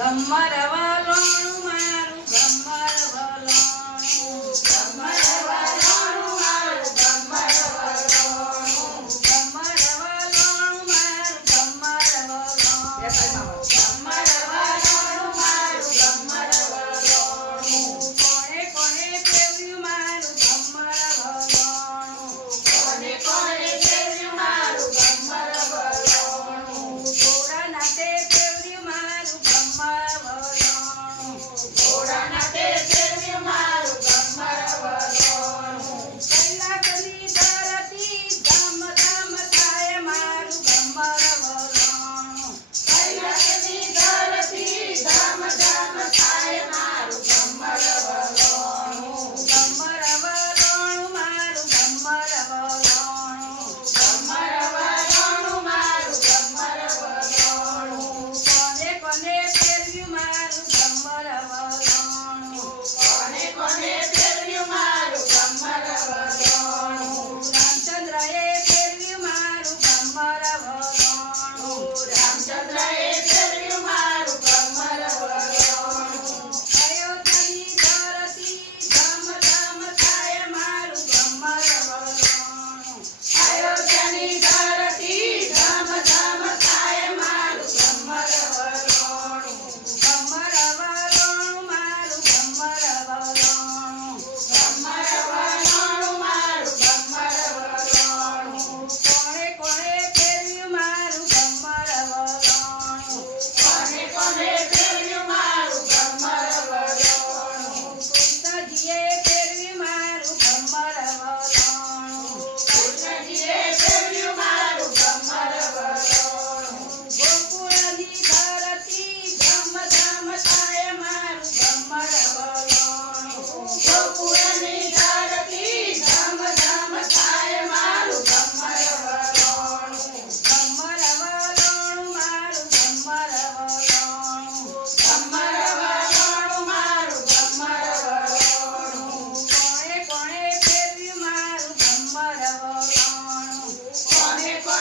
గమ్మరవలోను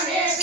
Yes.